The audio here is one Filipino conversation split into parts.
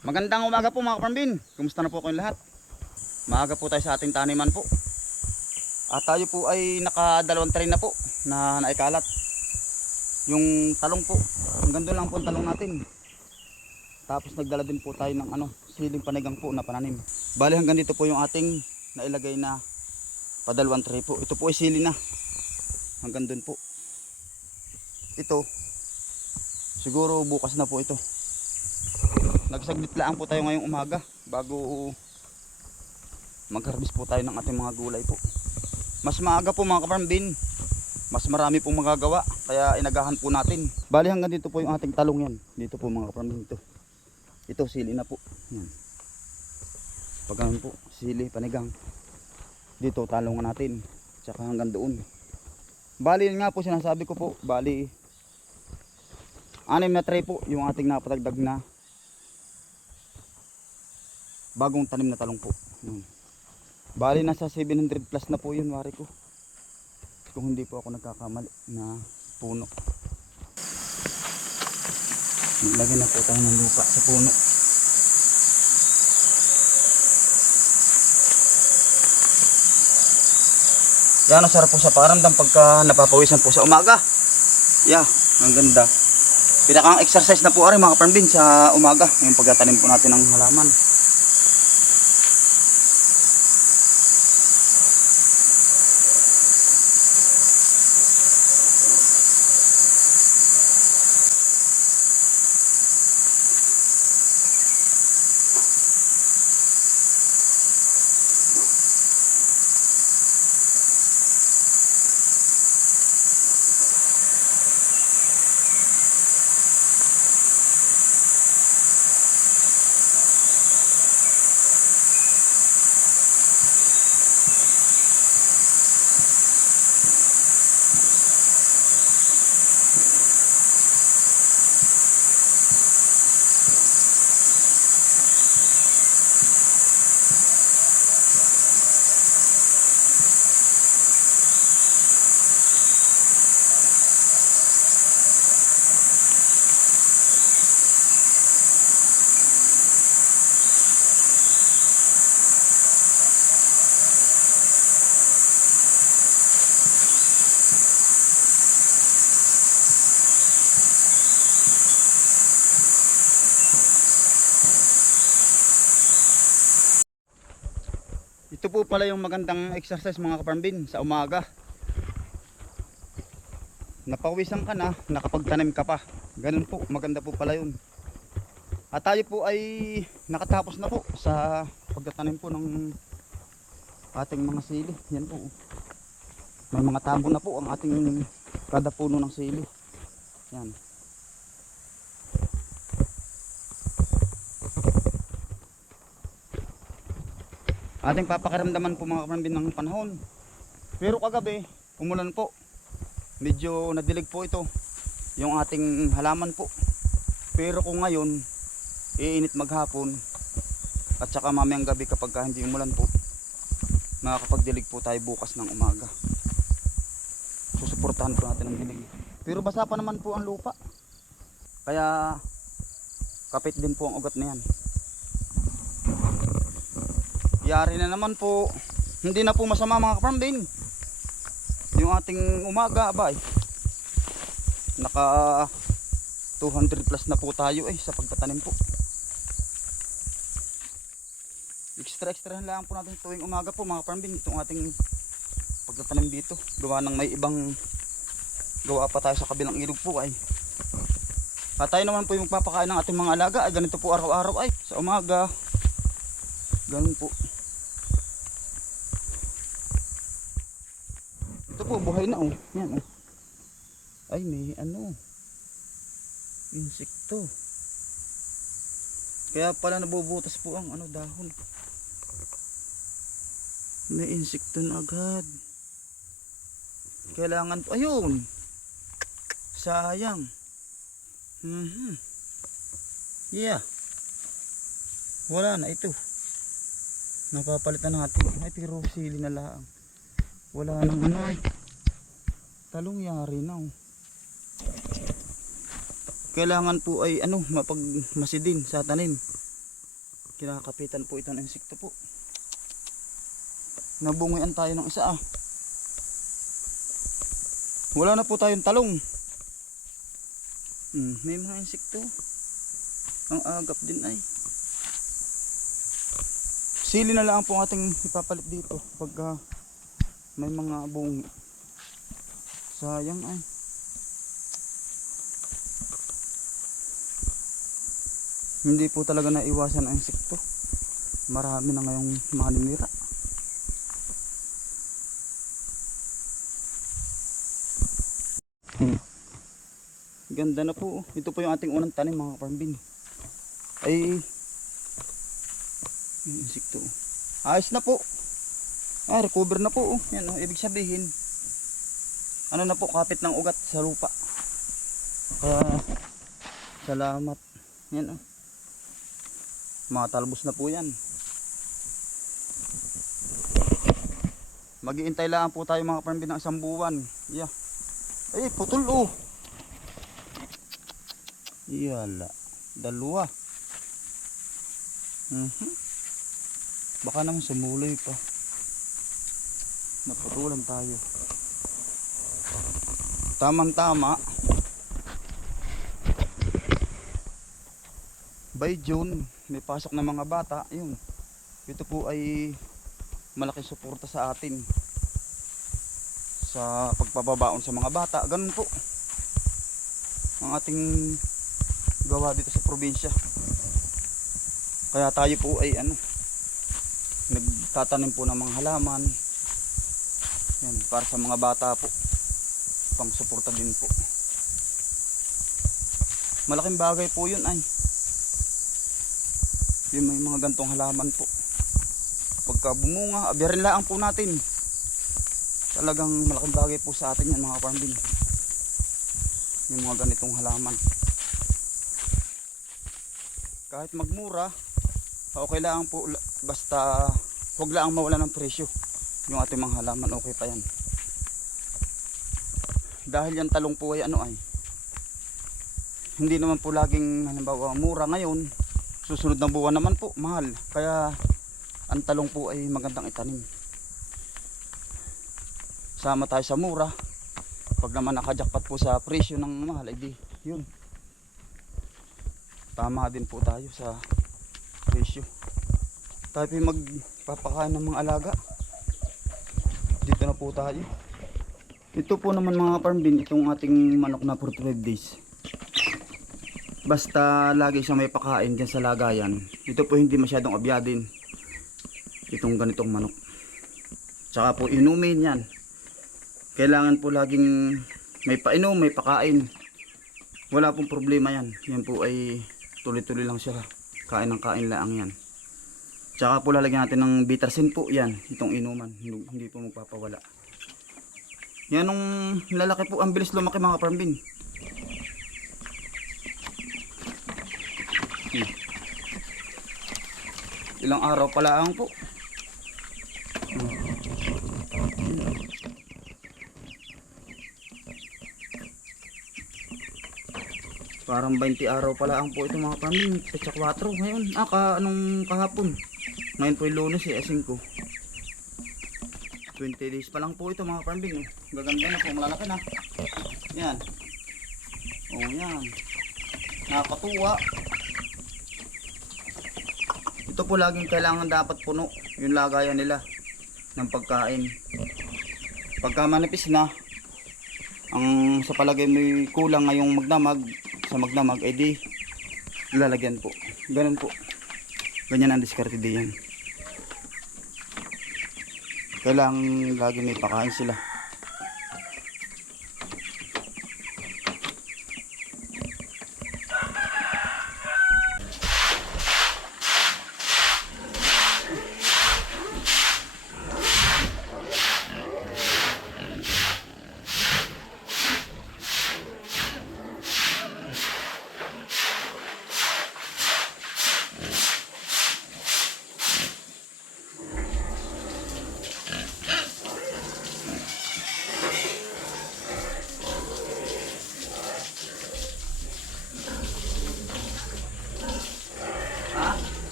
Magandang umaga po mga kaparambin. Kumusta na po kayong lahat? Maaga po tayo sa ating taniman po. At tayo po ay nakadalawang train na po na naikalat. Yung talong po. Hanggang doon lang po ang talong natin. Tapos nagdala din po tayo ng ano, siling panigang po na pananim. Bali hanggang dito po yung ating nailagay na padalawang tray po. Ito po ay sili na. Hanggang doon po. Ito. Siguro bukas na po ito. Nagsaglit lang po tayo ngayong umaga bago mag-harvest po tayo ng ating mga gulay po. Mas maaga po mga kaparambin. Mas marami pong magagawa kaya inagahan po natin. Bali hanggang dito po yung ating talong yan. Dito po mga kaparambin ito. Ito sili na po. Yan. Pag ganun po, sili, panigang. Dito talong natin. Tsaka hanggang doon. Bali nga po sinasabi ko po. Bali anim na tray po yung ating napatagdag na bagong tanim na talong po. Yun. Bali nasa 700 plus na po yun wari ko. Kung hindi po ako nagkakamali na puno. Maglagay na po tayo ng lupa sa puno. Yan ang sarap po sa paramdam pagka napapawisan po sa umaga. Yeah, ang ganda. Pinakang exercise na po ari mga kaparambin sa umaga. Yung pagtatanim po natin ng halaman. Po pala yung magandang exercise mga kaparambin sa umaga. Napawisan ka na, nakapagtanim ka pa. Ganun po, maganda po pala yun. At tayo po ay nakatapos na po sa pagtatanim po ng ating mga sili. Yan po. May mga tabo na po ang ating kada puno ng sili. Yan. Ating papakiramdaman po mga kaparambin ng panahon. Pero kagabi umulan po. Medyo nadilig po ito yung ating halaman po. Pero kung ngayon iinit maghapon at saka mamayang gabi kapag ka hindi umulan po makakapagdilig po tayo bukas ng umaga. Susuportahan po natin ang dilig. Pero basa pa naman po ang lupa. Kaya kapit din po ang ugat na yan Yari na naman po. Hindi na po masama mga kaparambin. Yung ating umaga, abay. Naka 200 plus na po tayo eh sa pagtatanim po. Extra extra lang po natin tuwing umaga po mga kaparambin. Itong ating pagtatanim dito. Gawa ng may ibang gawa pa tayo sa kabilang ilog po ay. At tayo naman po yung papakain ng ating mga alaga ay ganito po araw-araw ay sa umaga. Ganun po. Po, buhay na oh. Yan oh. Ay, may ano. Insekto. Kaya pala nabubutas po ang ano dahon. May insekto na agad. Kailangan po, ayun. Sayang. Mhm. Yeah. Wala na ito. Napapalitan natin. Ay, pero sili na lang. Wala nang ano. Talong yari na oh. kailangan po ay ano, mapagmasidin sa tanim. Kinakapitan po ito ng insekto po. Nabungayan tayo ng isa ah. Wala na po tayong talong. Hmm, may mga insekto. Ang agap din ay. Sili na lang po ang ating ipapalit dito pagka may mga bungi. Sayang ay. Hindi po talaga naiwasan ang insekto. Marami na ngayong mga nimira. Hmm. Ganda na po. oh. Ito po yung ating unang tanim mga farmbin. Ay insekto. oh. Ayos na po. Ah, recover na po. oh. Yan oh, ibig sabihin ano na po kapit ng ugat sa lupa. Kaya salamat. Yan oh. Mga talbos na po yan. Maghihintay lang po tayo mga farmbin ng isang buwan. Yeah. Ay, putol oh. Yala. Dalawa. Mhm. Baka naman sumuloy pa. Naputulan tayo. Tamang tama. By June, may pasok na mga bata. Yun. Ito po ay malaking suporta sa atin sa pagpapabaon sa mga bata. Ganun po. Ang ating gawa dito sa probinsya. Kaya tayo po ay ano, nagtatanim po ng mga halaman. Yan, para sa mga bata po. Pang suporta din po. Malaking bagay po yun ay. Yung may mga gantong halaman po. Pagka bumunga, abiyarin lang po natin. Talagang malaking bagay po sa atin yan mga farmbin. Yung mga ganitong halaman. Kahit magmura, okay lang po basta huwag lang mawala ng presyo yung ating mga halaman okay pa yan dahil yan talong po ay ano ay hindi naman po laging halimbawa mura ngayon susunod na buwan naman po mahal. Kaya ang talong po ay magandang itanim. Sama tayo sa mura. Pag naman nakajakpat po sa presyo ng mahal ay di yun. Tama din po tayo sa presyo. Tayo po yung magpapakain ng mga alaga. Dito na po tayo ito po naman mga farm bin itong ating manok na 45 days. Basta lagi siya may pakain dyan sa lagayan. Ito po hindi masyadong abyadin itong ganitong manok. Tsaka po inumin yan. Kailangan po laging may painom may pakain. Wala pong problema yan. Yan po ay tuloy-tuloy lang siya. Kain ng kain lang yan. Tsaka po lalagyan natin ng bitrasin po yan, itong inuman, hindi po magpapawala. Yan nung lalaki po, ang bilis lumaki mga parmbin. Hmm. Ilang araw pala ang po. Hmm. Parang 20 araw pala ang po ito mga parmbin, petsa 4 ngayon, ah ka, anong kahapon. Ngayon po yung lunes eh, asin ko. 20 days pa lang po ito mga farmbing. Oh. Gaganda na po, malalaki na. Yan. Oh, yan. Nakakatuwa. Ito po laging kailangan dapat puno yung lagayan nila ng pagkain. Pagka manipis na, ang sa palagay may kulang ngayong magdamag, sa magdamag, edi lalagyan po. Ganun po. Ganyan ang diskarte din yan. Kailangan lagi may pakain sila.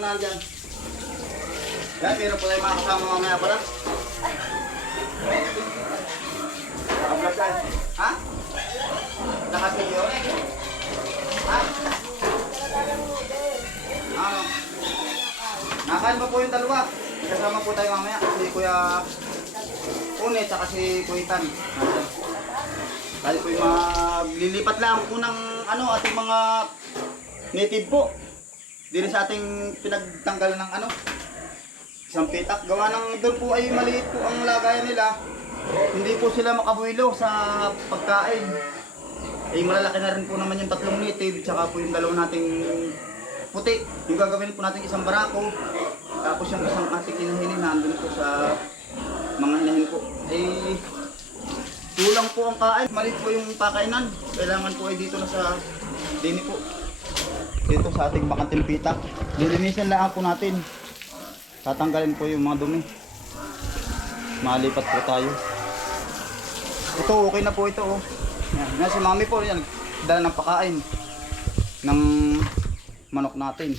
Nandyan. Yan, meron po tayong mga kasama mamaya pala. Nakablog ka. Ha? Nakasigyo eh. Ha? Ano? Nakain pa po yung dalawa. Kasama po tayo mamaya. Si Kuya Une, tsaka si Kuya Tan. Tayo po yung maglilipat lang po ng ano, ating mga native po. Dili sa ating pinagtanggal ng ano, isang pitak. Gawa ng doon po ay maliit po ang lagayan nila. Hindi po sila makabuilo sa pagkain. Eh malalaki na rin po naman yung tatlong native, tsaka po yung dalawa nating puti. Yung gagawin po natin isang barako. Tapos yung isang ating inahinin nandun po sa mga inahin po. Eh, kulang po ang kain. Maliit po yung pakainan. Kailangan po ay dito na sa dini po. Dito sa ating bakanting pitak. Lilinisan lang po natin. Tatanggalin po yung mga dumi. Malipat po tayo. Ito, okay na po ito. Oh. Yan. Yan, si mami po, yan. Dala ng pakain ng manok natin.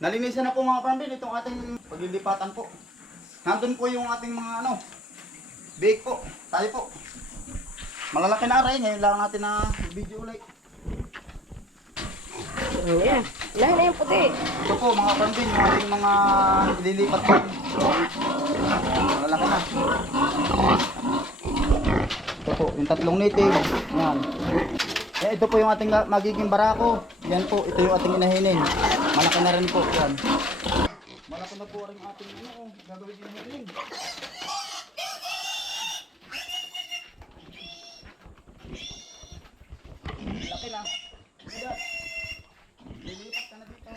Nalinisan na po mga pambin itong ating paglilipatan po. Nandun po yung ating mga ano, bake po. Tayo po. Malalaki na rin. Ngayon lang natin na video ulit. Ayan. Lahat na yung puti. Ito po mga pambin, yung ating mga ililipat po. Malalaki na. Ito po, yung tatlong native. Yan. Eh, ito po yung ating magiging barako. Yan po, ito yung ating inahinin. Malaki na rin po. Yan. Malaki na po rin ating ano, oh, gagawin yung inahinin. Laki na. Sige. Lilipat ka na dito.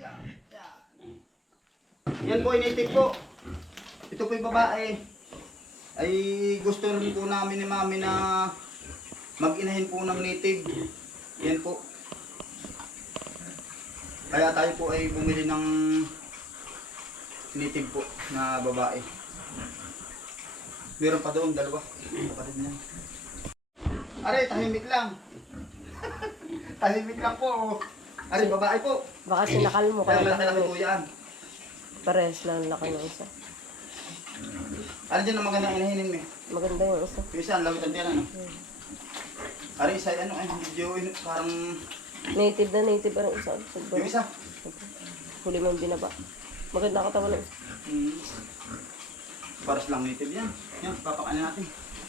Yan, yan. Po, initik po. Ito po yung babae. Ay gusto rin po namin ni mami na mag-inahin po ng native. Yan po. Kaya tayo po ay bumili ng native po na babae. Meron pa doon, dalawa. Kapatid niya. Aray, tahimik lang. tahimik lang po. Aray, babae po. Baka sinakal mo Kaya na po yan. Pares lang laki ng isa. Ano dyan ang magandang inahinin mo? Maganda yung isa. Yung isa, ang lawit ang tiyan, ano? Aray, isa, ano, eh, medyo, in- parang, Native na native ang isa. yung Sobrang isa. huli mo yung binaba. Maganda katawan ng isa. Hmm. Paras lang native yan. Yan, papakaan natin.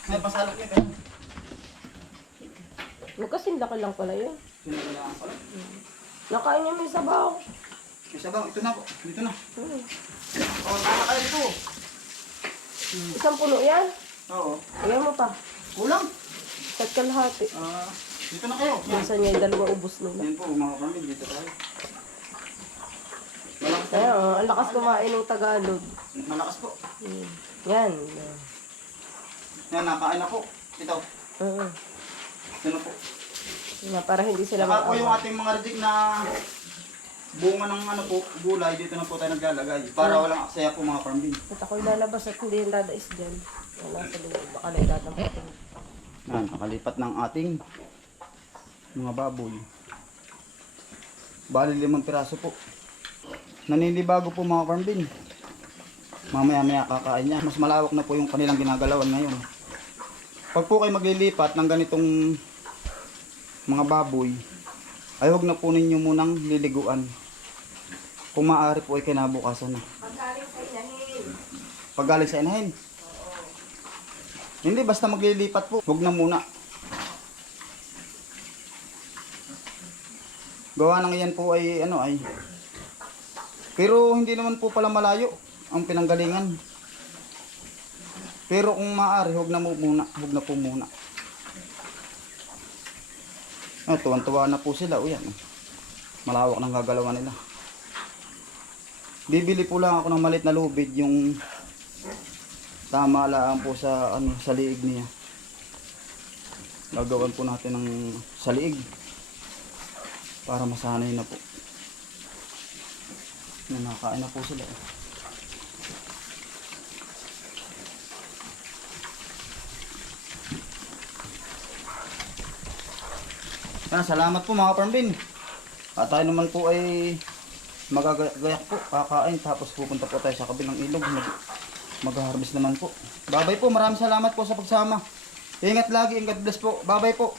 Ngayon, pasalok yan, kaya. Magkasindakal lang pala yun. Sinagalaan pala. Nakain niya may sabaw. Yung sabaw, ito na po. Dito na. Hmm. Oh, tama kayo dito. Isang puno yan. Oo. Ayan mo pa. Kulang. Sa kalahati. Ah, dito na kayo. Yan. Minsan niya yung dalawa ubos nila. Yan po, mga pamilya, dito tayo. Malakas po. Kaya oh, ang lakas kumain ng Tagalog. Malakas po. Hmm. Yan. Yan, nakain na po. Ito. Uh, Ito na po. na para hindi sila Saka po yung ating mga reject na bunga ng ano po, gulay, dito na po tayo naglalagay. Para walang aksaya po mga farm bin. At ako'y lalabas at hindi yung dadais dyan. Wala sa loob. Baka naidadampatin. Yan, nakalipat ng ating mga baboy. Bali limang piraso po. Naninibago po mga farm bin. Mamaya maya kakain niya. Mas malawak na po yung kanilang ginagalawan ngayon. Pag po kayo maglilipat ng ganitong mga baboy, ay huwag na po ninyo munang liliguan. Kung maaari po ay kinabukasan na. Pag galing sa inahin. Hindi, basta maglilipat po. Huwag na muna. Gawa ng yan po ay ano ay. Pero hindi naman po pala malayo ang pinanggalingan. Pero kung maaari, huwag na muna. Huwag na po muna. Ah, tuwan-tuwa na po sila. O yan. oh. Malawak ng gagalawan nila. Bibili po lang ako ng malit na lubid yung tama lang po sa ano sa liig niya. Gagawan po natin ng sa liig para masanay na po. Nanakain na po sila. eh. Ah, salamat po mga parmbin. At tayo naman po ay magagayak po, kakain, tapos pupunta po tayo sa kabilang ilog. Mag, mag-harvest naman po. Babay po, maraming salamat po sa pagsama. Ingat lagi and God bless po. Babay po.